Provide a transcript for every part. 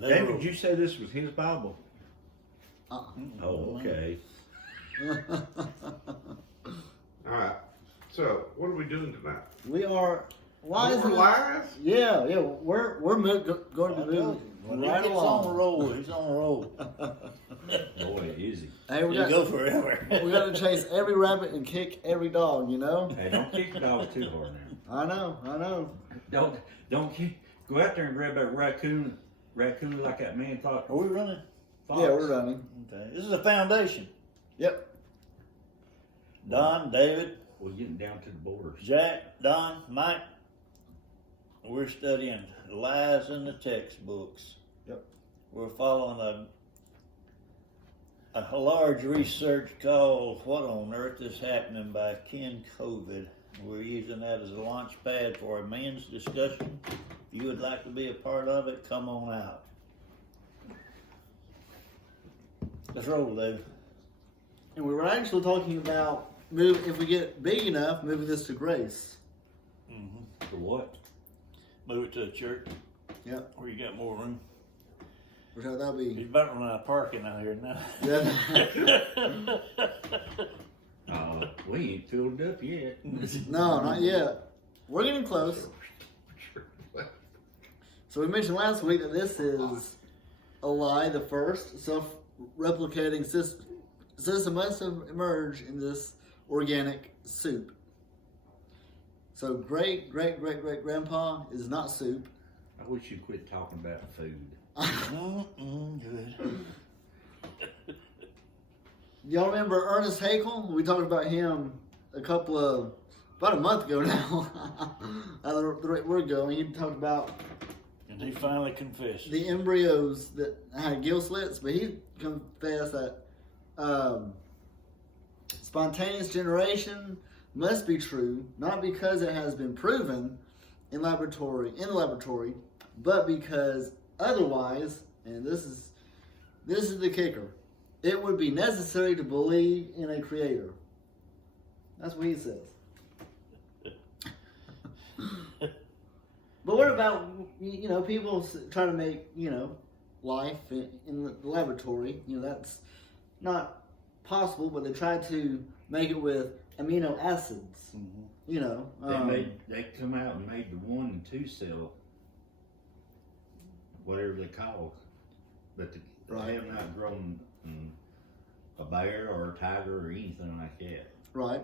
David, you say this was his Bible? Uh-uh. Oh, okay. All right. So, what are we doing tonight? We are. Why is More it? lies? Yeah, we're going to move When right he gets along. on the roll, he's on the roll. Boy, is he. Hey, we He'll got go forever. we got to chase every rabbit and kick every dog. You know. Hey, don't kick the dog too hard now. I know. Don't kick. Go out there and grab that raccoon like that man thought. Are we running? Fox. Yeah, we're running. Okay. This is a foundation. Yep. Don, David, We're getting down to the borders. Jack, Don, Mike. We're studying lies in the textbooks. Yep. We're following a large research called What on Earth is Happening by Ken COVID. We're using that as a launch pad for a men's discussion. If you would like to be a part of it, come on out. Let's roll, David. And we were actually talking about if we get big enough, moving this to Grace. Mm-hmm. For what? Move it to a church. Yep. Where you got more room. Which that'll He's be. about to run out of parking out here now. Yeah. We ain't filled up yet. No, not yet. We're getting close. So we mentioned last week that this is a lie. The first self-replicating system must have emerged in this organic soup. So great-great-great-great-grandpa is not soup. I wish you'd quit talking about food. Good. Y'all remember Ernest Haeckel? We talked about him about a month ago now. The rate we're going, he talked about And he finally confessed. the embryos that had gill slits, but he confessed that spontaneous generation must be true, not because it has been proven in the laboratory, but because otherwise, and this is the kicker, it would be necessary to believe in a creator. That's what he says. But what about, people try to make, life in the laboratory? That's not possible, but they try to make it with amino acids. Mm-hmm. They come out and made the 1 and 2 cell, whatever they call it, but they have not grown a bear or a tiger or anything like that. Right.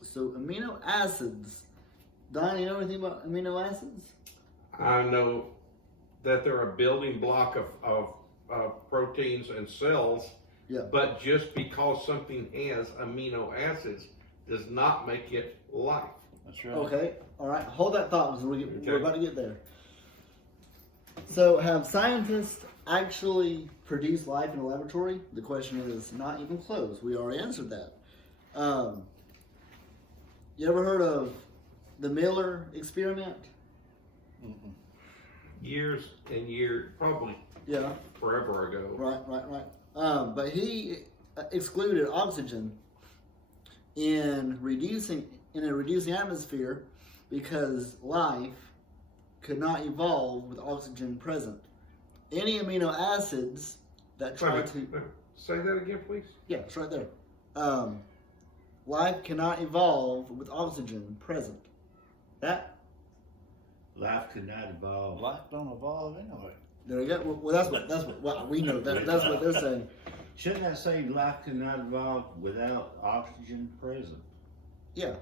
So amino acids. Don, you know anything about amino acids? I know that they're a building block of proteins and cells. Yeah. But just because something has amino acids does not make it life. That's right. Okay. All right. Hold that thought because we're Okay. about to get there. So, have scientists actually produced life in a laboratory? The question is not even close. We already answered that. You ever heard of the Miller experiment? Mm-hmm. Years and years, probably Yeah. forever ago. Right. But he excluded oxygen in a reducing atmosphere because life could not evolve with oxygen present. Any amino acids that try to Say that again, please. yeah, it's right there. Life cannot evolve with oxygen present. That Life could not evolve. Life don't evolve anyway. there you go. Well, that's what we know. That's what they're saying. Shouldn't that say life could not evolve without oxygen present? Yeah.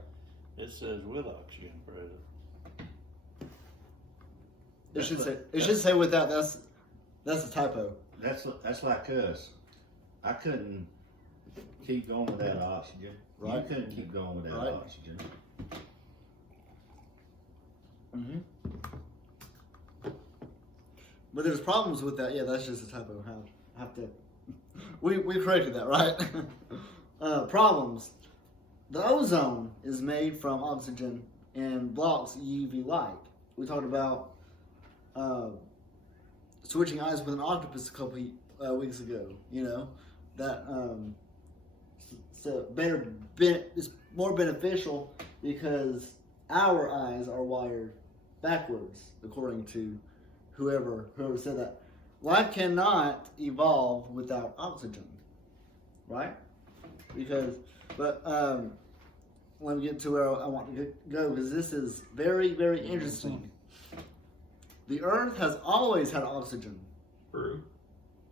It says with oxygen present. It should say without. That's a typo. That's like us. I couldn't keep going without oxygen. Right. You couldn't keep going without Right. oxygen. But there's problems with that. Yeah, that's just a typo. Have to. We corrected that, right? Problems. The ozone is made from oxygen and blocks UV light. We talked about switching eyes with an octopus a couple weeks ago. That so it's more beneficial because our eyes are wired backwards, according to whoever said that. Life cannot evolve without oxygen, right? But let me get to where I want to go, because this is very, very interesting. The Earth has always had oxygen, True.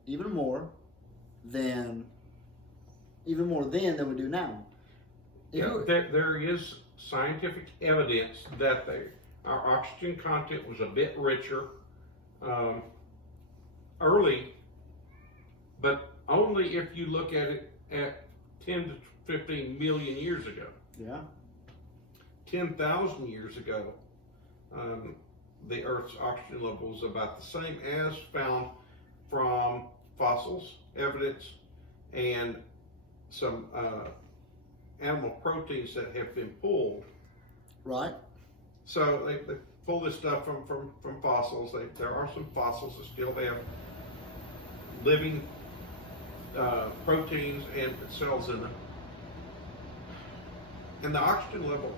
even more than than we do now. There is scientific evidence that our oxygen content was a bit richer early, but only if you look at it at 10 to 15 million years ago. Yeah. 10,000 years ago, the Earth's oxygen level was about the same as found from fossils, evidence, and some animal proteins that have been pulled. Right. So they pull this stuff from fossils. There are some fossils that still have living proteins and cells in them. And the oxygen level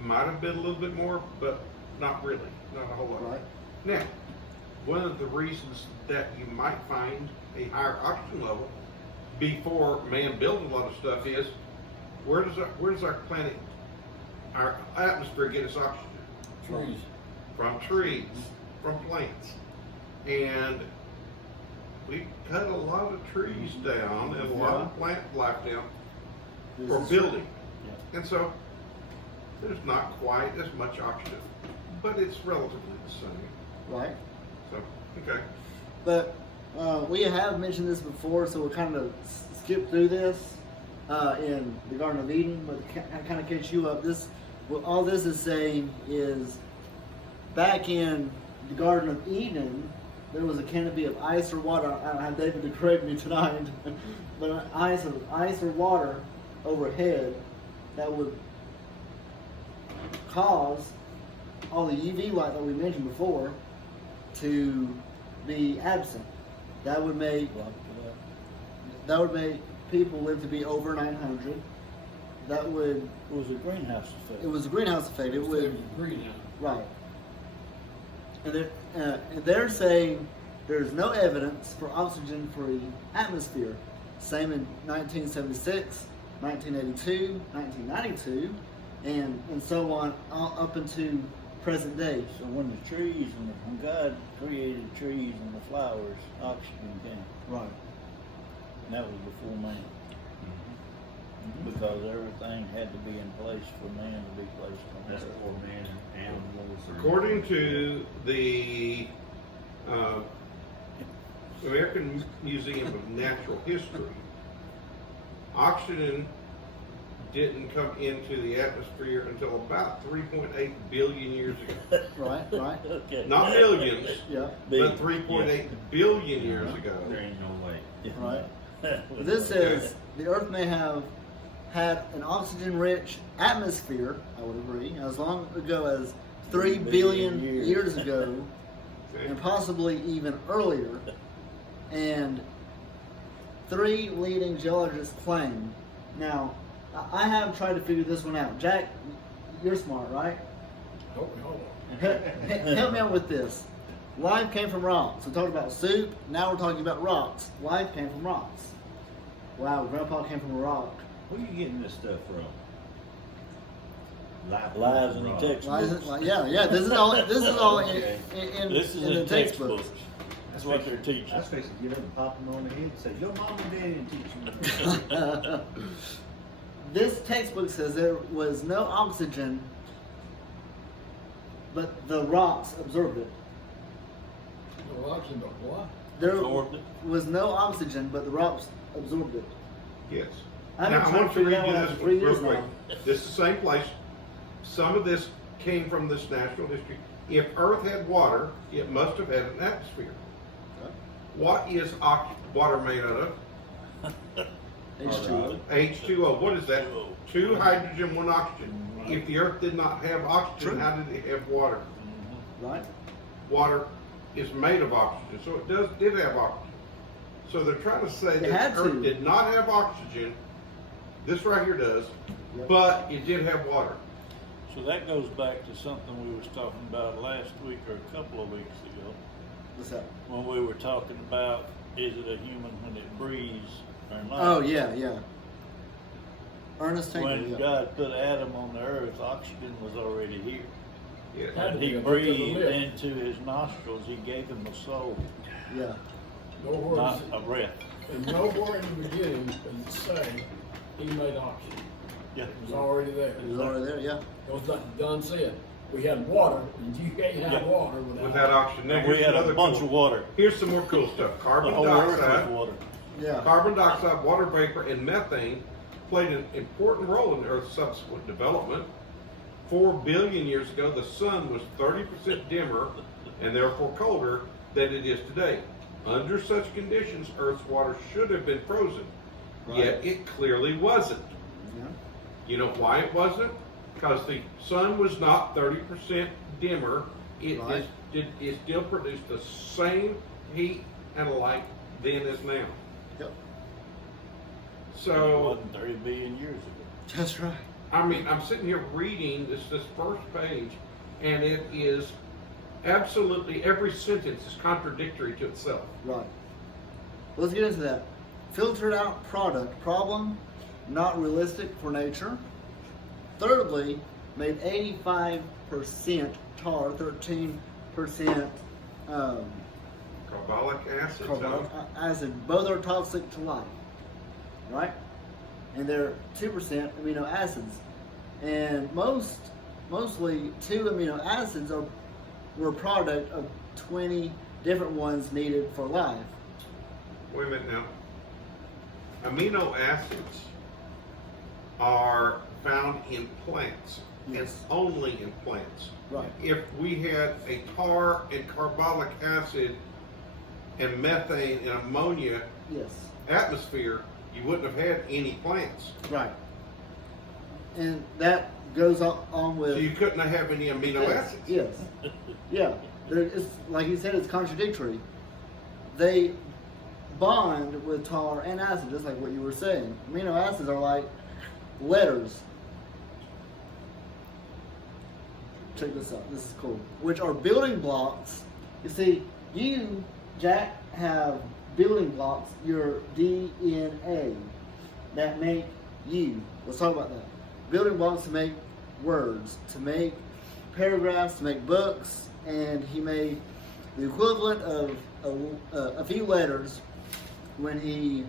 might have been a little bit more, but not really, not a whole lot. Right. Now, one of the reasons that you might find a higher oxygen level before man built a lot of stuff is, where does our planet, our atmosphere get its oxygen? Trees. From trees, from plants. And we cut a lot of trees down and a lot of plant life down for building. And so there's not quite as much oxygen, but it's relatively the same. Right. So, okay. But we have mentioned this before, so we'll kind of skip through this in the Garden of Eden, but to kind of catch you up, what all this is saying is, back in the Garden of Eden, there was a canopy of ice or water. I don't have David to correct me tonight, but ice or water overhead that would cause all the UV light that we mentioned before to be absent. That would make people live to be over 900. That would. It was a greenhouse effect. It was a greenhouse effect. It would. Greenhouse. Right. And they're saying there's no evidence for oxygen-free atmosphere. Same in 1976, 1982, 1992, and so on, up into present day. So when the trees when God created trees and the flowers, oxygen came. Right. And that was before man. Because everything had to be in place for man to be placed on That's earth. for man and animals. According to the American Museum of Natural History, oxygen didn't come into the atmosphere until about 3.8 billion years ago. Right. Okay. Not millions, Yeah. but 3.8 billion years ago. There ain't no way. Right. This says the Earth may have had an oxygen-rich atmosphere, I would agree, as long ago as 3 billion years ago, Okay. and possibly even earlier. And 3 leading geologists claim. Now, I have tried to figure this one out. Jack, you're smart, right? Hold on. Help me out with this. Life came from rocks. We talked about soup. Now we're talking about rocks. Life came from rocks. Wow, Grandpa came from a rock. Where are you getting this stuff from? Lies in the textbooks. Yeah. This is all in Okay. This is in the in textbooks. textbooks. That's what they're teaching. I was supposed to get up and pop them on the head and say, your mom and daddy didn't teach you. This textbook says there was no oxygen, but the rocks absorbed it. The oxygen, but what? There Absorbed it? was no oxygen, but the rocks absorbed it. Yes. I've Now, been I trying want to to figure read out you what this happened 3 real years quick. now. This is the same place. Some of this came from this natural history. If Earth had water, it must have had an atmosphere. Okay. What is water made out of? H2O. H2O. What is that? 2 hydrogen, 1 oxygen. If the Earth did not have oxygen, how did it have water? Right? Water is made of oxygen, so it did have oxygen. So they're trying to say It that had the Earth to. did not have oxygen. This right here does, Yep. but it did have water. So that goes back to something we was talking about last week or a couple of weeks ago. What's that? When we were talking about, is it a human when it breathes or not? Oh yeah, yeah. Ernest Tinker. When Yeah. God put Adam on the earth, oxygen was already here. Yeah. Had to And be he a book of the breathed lip. into his nostrils, he gave him a soul, Yeah. Nowhere, not a breath. and nowhere in the beginning does it say he made oxygen. Yeah. It was already there. It was already there. Yeah. It was like Don said, we had water, and you can't have Yeah. water Without without. oxygen. Now, And we here's had a another bunch cool- of water. Here's some more cool stuff. The Carbon whole earth dioxide. was water. Yeah. Carbon dioxide, water vapor, and methane played an important role in Earth's subsequent development. 4 billion years ago, the sun was 30% dimmer and therefore colder than it is today. Under such conditions, Earth's water should have been frozen, yet it clearly wasn't. Yeah. You know why it wasn't? Because the sun was not 30% dimmer. Right. It still produced the same heat and light then as now. Yep. It So, wasn't 30 billion years ago. That's right. I mean, I'm sitting here reading this first page, and it is absolutely every sentence is contradictory to itself. Right. Let's get into that. Filtered out product. Problem, not realistic for nature. Thirdly, made 85% tar, 13% Carbolic acid. carbonic acid. Both are toxic to life. Right? And they're 2% amino acids. And mostly 2 amino acids were a product of 20 different ones needed for life. Wait a minute now. Amino acids are found in plants, and Yes. only in plants. Right. If we had a tar and carbolic acid and methane and ammonia Yes. atmosphere, you wouldn't have had any plants. Right. And that goes on with So you couldn't have any amino yes, acids. Yes. Yeah. It's like you said, it's contradictory. They bond with tar and acid, just like what you were saying. Amino acids are like letters. Check this out. This is cool. Which are building blocks. You see, you, Jack, have building blocks, your DNA, that make you. Let's talk about that. Building blocks to make words, to make paragraphs, to make books, and he made the equivalent of a few letters when he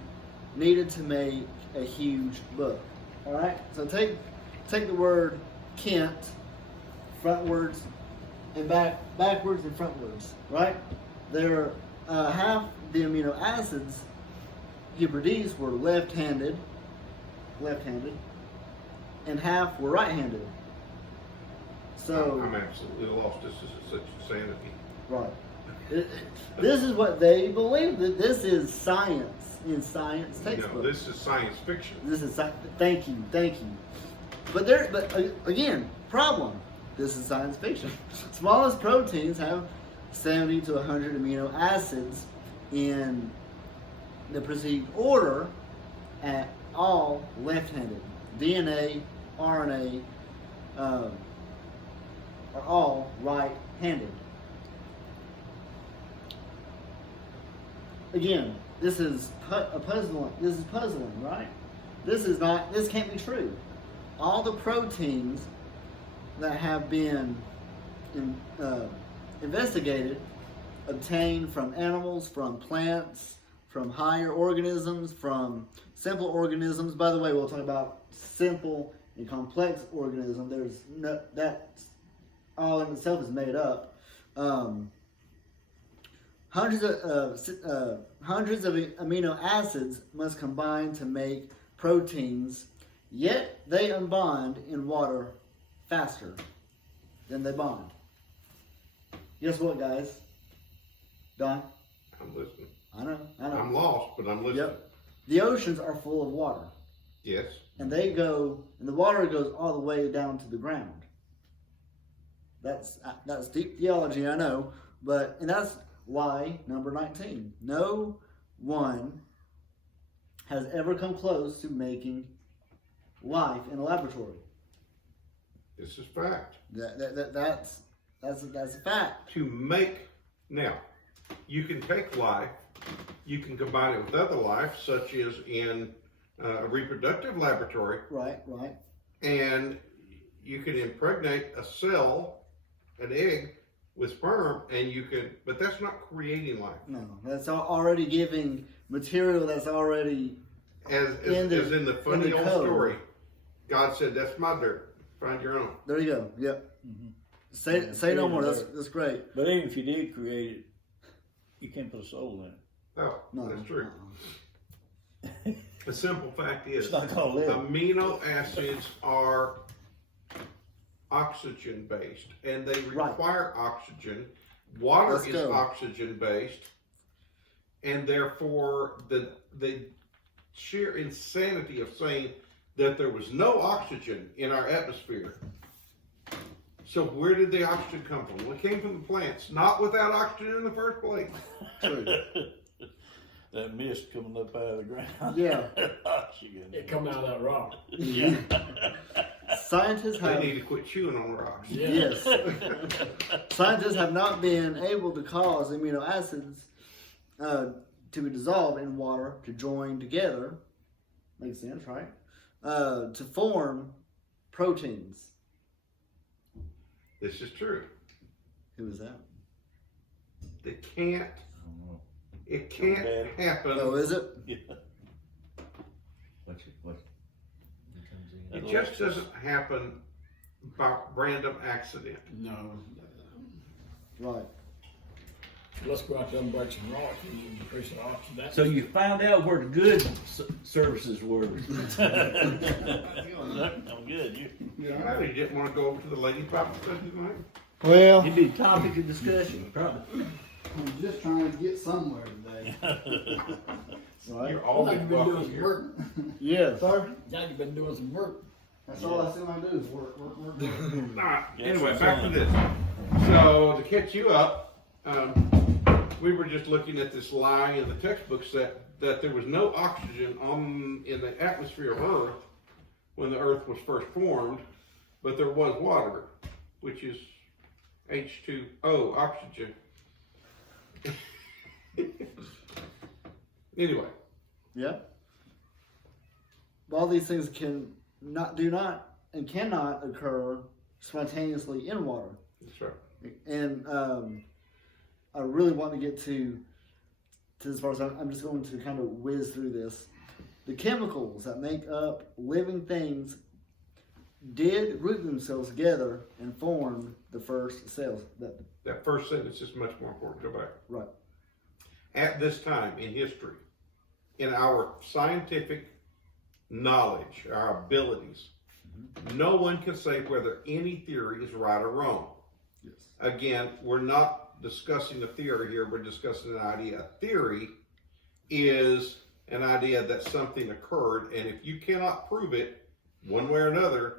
needed to make a huge book. All right. So take the word Kent, frontwards and backwards and frontwards. Right. There, half the amino acids he produced were left-handed, and half were right-handed. So I'm absolutely lost. This is such insanity. right. This is what they believe. That this is science in science textbooks. No, this is science fiction. This is thank you. But again, problem. This is science fiction. Smallest proteins have 70 to 100 amino acids in the perceived order, at all left-handed. DNA, RNA are all right-handed. Again, this is puzzling. This is puzzling, right? This can't be true. All the proteins that have been investigated, obtained from animals, from plants, from higher organisms, from simple organisms. By the way, we'll talk about simple and complex organisms. There's no, that all in itself is made up. Hundreds of amino acids must combine to make proteins, yet they unbond in water faster than they bond. Guess what, guys? Don? I'm listening. I know. I'm lost, but I'm listening. Yep. The oceans are full of water, Yes. and the water goes all the way down to the ground. That's deep theology, I know, and that's why number 19. No one has ever come close to making life in a laboratory. This is fact. That's a fact. To make, now, you can take life, you can combine it with other life, such as in a reproductive laboratory, Right. and you can impregnate a cell, an egg, with sperm, and you can, but that's not creating life. No, that's already giving material that's already As in the funny old story, God said, "That's my dirt. Find your own." there. You go. Yep. Say no more. That's great. But even if you did create it, you can't put a soul in it. Oh, No, that's true. The simple fact is, It's not gonna live. amino acids are oxygen based, and they require oxygen. Water Let's is go. oxygen based, and therefore the sheer insanity of saying that there was no oxygen in our atmosphere. So where did the oxygen come from? Well, it came from the plants, not without oxygen in the first place. True. That mist coming up out of the ground. Yeah. Oxygen. It come out of that rock. Yeah. Scientists They have need to quit chewing on rocks. Yeah. yes. Scientists have not been able to cause amino acids to be dissolved in water to join together. Makes sense, right? To form proteins. This is true. Who was that? It can't Daddy. happen. Oh, is it? Yeah. What comes in? It just doesn't happen by random accident. No. Right. Let's go out there and break some rock and increase the oxygen. So you found out where the good services were. I'm good. I really didn't want to go over to the ladies' Bible study tonight. Well, It'd be a topic of discussion, probably. I'm just trying to get somewhere today. Right? You're I always think you've been doing welcome some here. work. Yes. Sir? Now you've been doing some work. That's all I see I do is work. Alright, Yes, anyway, it's back to on. this. So to catch you up, we were just looking at this lie in the textbooks that there was no oxygen in the atmosphere of Earth when the Earth was first formed, but there was water, which is H2O, oxygen. Anyway, Yeah. All these things do not and cannot occur spontaneously in water. that's right. And I really want to get to this part, so I'm just going to kind of whiz through this. The chemicals that make up living things did group themselves together and form the first cells. That first sentence is much more important. Go back. Right. At this time in history, in our scientific knowledge, our abilities, no one can say whether any theory is right or wrong. Yes. Again, we're not discussing a theory here, we're discussing an idea. A theory is an idea that something occurred, and if you cannot prove it one way or another,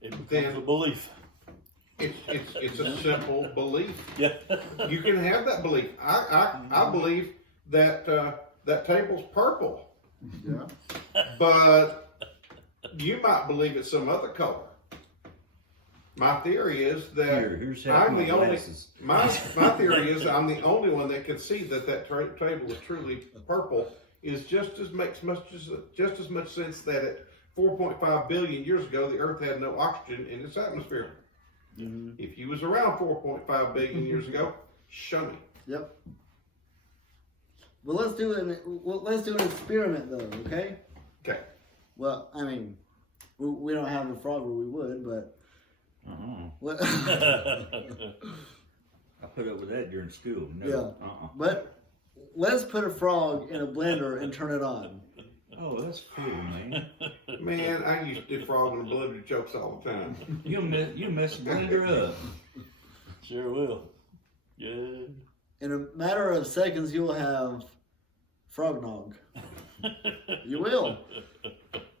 It becomes Then- a belief. it's a simple belief. Yeah. You can have that belief. I believe that that table's purple, Yeah. but you might believe it's some other color. My theory is that Here's half I'm my the only. glasses. My theory is I'm the only one that can see that table is truly purple. Is just as much sense that at 4.5 billion years ago the Earth had no oxygen in its atmosphere. Mm-hmm. If you was around 4.5 billion years ago, show me. Yep. Well, let's do an experiment though, okay? Okay. Well, I mean, we don't have a frog where we would, but what? I put up with that during school. No. Yeah. But let's put a frog in a blender and turn it on. Oh, that's cool, man. Man, I used to do frog and blender jokes all the time. You mess the blender up. Sure will. Good. In a matter of seconds, you will have frog nog. You will.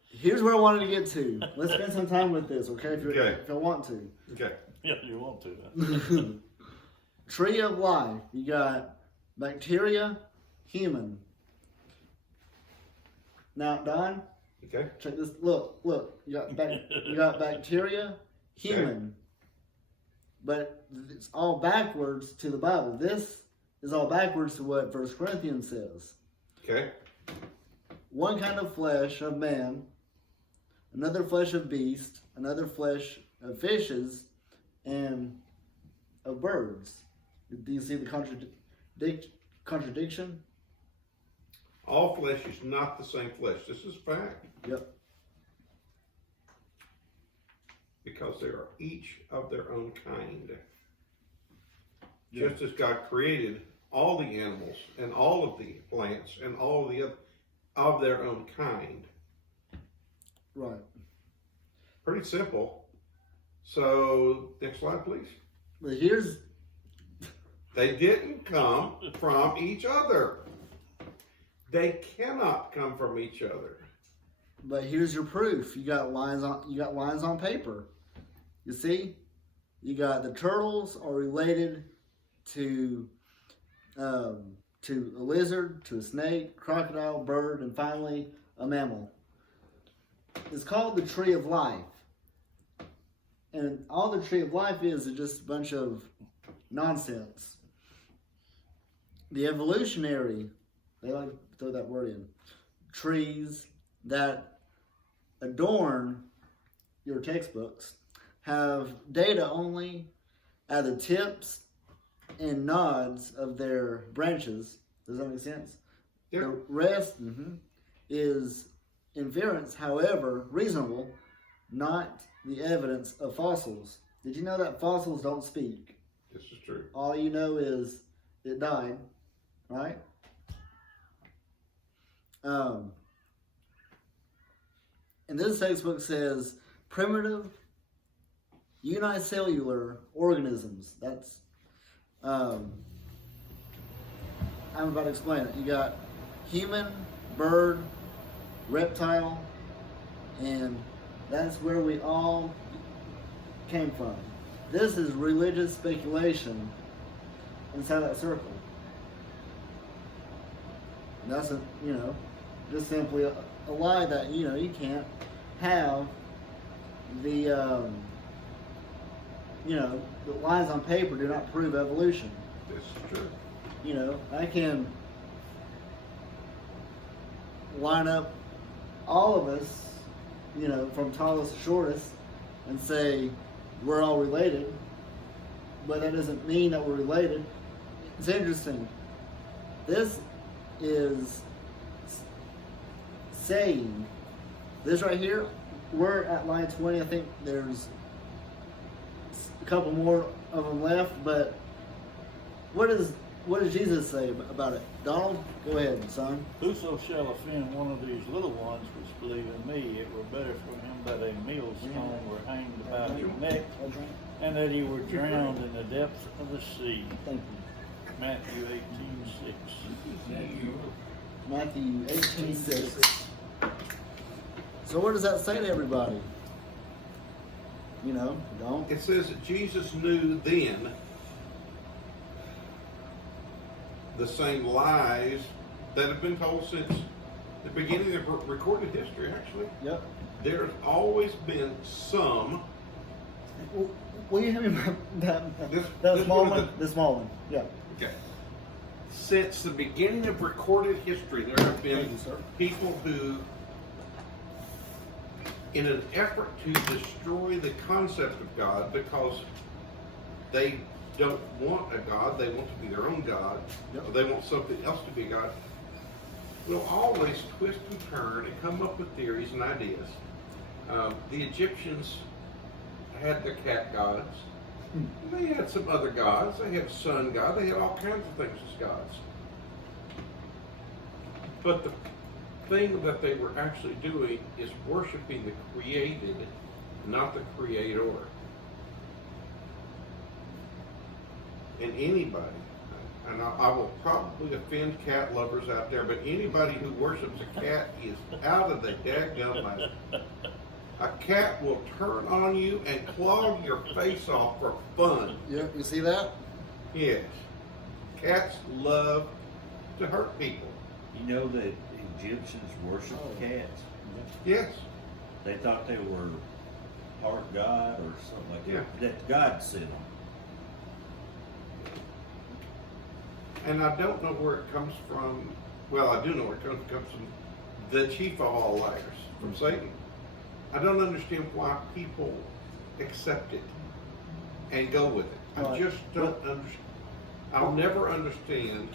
Here's where I wanted to get to. Let's spend some time with this, okay? If I want to. Okay. Yeah, you want to. Tree of life. You got bacteria, human. Now, Don, Okay. check this. Look. You got bacteria, human. but it's all backwards to the Bible. This is all backwards to what 1 Corinthians says. Okay. One kind of flesh of man, another flesh of beast, another flesh of fishes, and of birds. Do you see the contradiction? All flesh is not the same flesh. This is fact. Yep. Because they are each of their own kind. Yeah. Just as God created all the animals and all of the plants and all of the other of their own kind. Right. Pretty simple. So, next slide, please. But here's They didn't come from each other. They cannot come from each other. But here's your proof. You got lines on paper. You see? You got the turtles are related to a lizard, to a snake, crocodile, bird, and finally a mammal. It's called the tree of life. And all the tree of life is just a bunch of nonsense. The evolutionary, they like to throw that word in, trees that adorn your textbooks have data only at the tips and nods of their branches. Does that make sense? Yeah. The rest is inference, however reasonable, not the evidence of fossils. Did you know that fossils don't speak? This is true. All you know is it died, right? And this textbook says primitive unicellular organisms. That's I'm about to explain it. You got human, bird, reptile, and that's where we all came from. This is religious speculation inside that circle. And that's just simply a lie that you can't have the the lines on paper do not prove evolution. This is true. I can line up all of us, from tallest to shortest, and say we're all related, but that doesn't mean that we're related. It's interesting. This is saying, this right here, we're at line 20. I think there's a couple more of them left, but what does Jesus say about it? Donald, go ahead, son. Whoso shall offend one of these little ones which believe in me, it were better for him that a millstone were hanged about his neck, and that he were drowned in the depths of the sea. Thank you. Matthew 18:6. Matthew 18:6. So what does that say to everybody? Don't. It says that Jesus knew then the same lies that have been told since the beginning of recorded history, actually. Yep. There's always been some. Will you hand me that This small one of one? The small one. Yeah. Okay. Since the beginning of recorded history, there have been Thank you, sir. people who, in an effort to destroy the concept of God because they don't want a God, they want to be their own God, Yep. or they want something else to be God, will always twist and turn and come up with theories and ideas. The Egyptians had their cat gods. They had some other gods. They had sun god. They had all kinds of things as gods. But the thing that they were actually doing is worshiping the created, not the creator. And anybody, and I will probably offend cat lovers out there, but anybody who worships a cat is out of the daggum line. A cat will turn on you and claw your face off for fun. Yeah, you see that? Yes. Cats love to hurt people. You know that Egyptians worshiped cats. Yes. They thought they were part God or something like Yeah. that. That God sent them. And I don't know where it comes from. Well, I do know where it comes from the chief of all liars, from Satan. I don't understand why people accept it and go with it. I Right. just don't understand. I'll never understand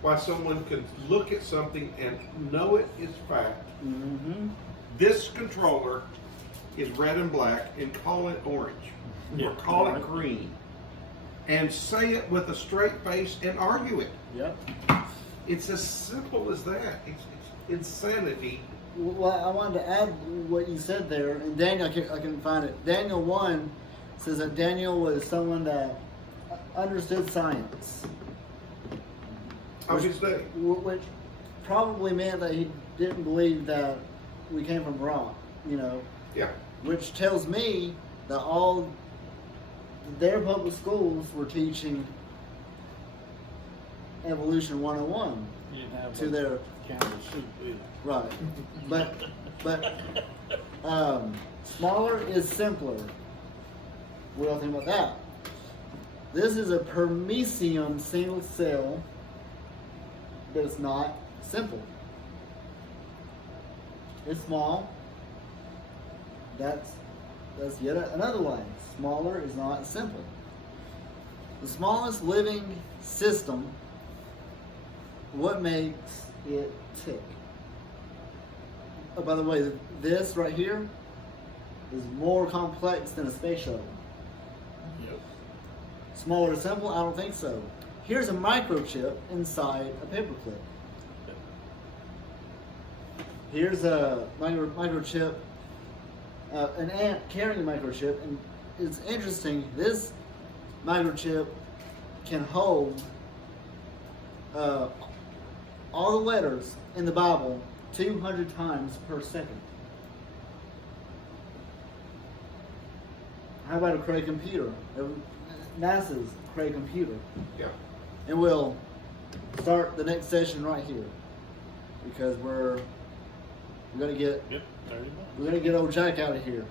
why someone can look at something and know it is fact. Mm-hmm. This controller is red and black and call it orange or call it green and say it with a straight face and argue it. Yep. It's as simple as that. It's insanity. Well, I wanted to add what you said there, and Daniel, I can find it. Daniel 1 says that Daniel was someone that understood science, Of his day. which probably meant that he didn't believe that we came from rock, Yeah. which tells me that all their public schools were teaching evolution 101 You didn't have to a their can of soup either. right, but smaller is simpler. What do you think about that? This is a permecium single cell, but it's not simple. It's small. That's yet another line. Smaller is not simple. The smallest living system, what makes it tick? Oh, by the way, this right here is more complex than a space shuttle. Yep. Smaller is simple? I don't think so. Here's a microchip inside a paperclip. Here's a microchip, an ant carrying a microchip, and it's interesting. This microchip can hold all the letters in the Bible 200 times per second. How about a Cray computer? NASA's Cray computer. Yeah. And we'll start the next session right here because we're gonna get Yep. There you go. old Jack out of here.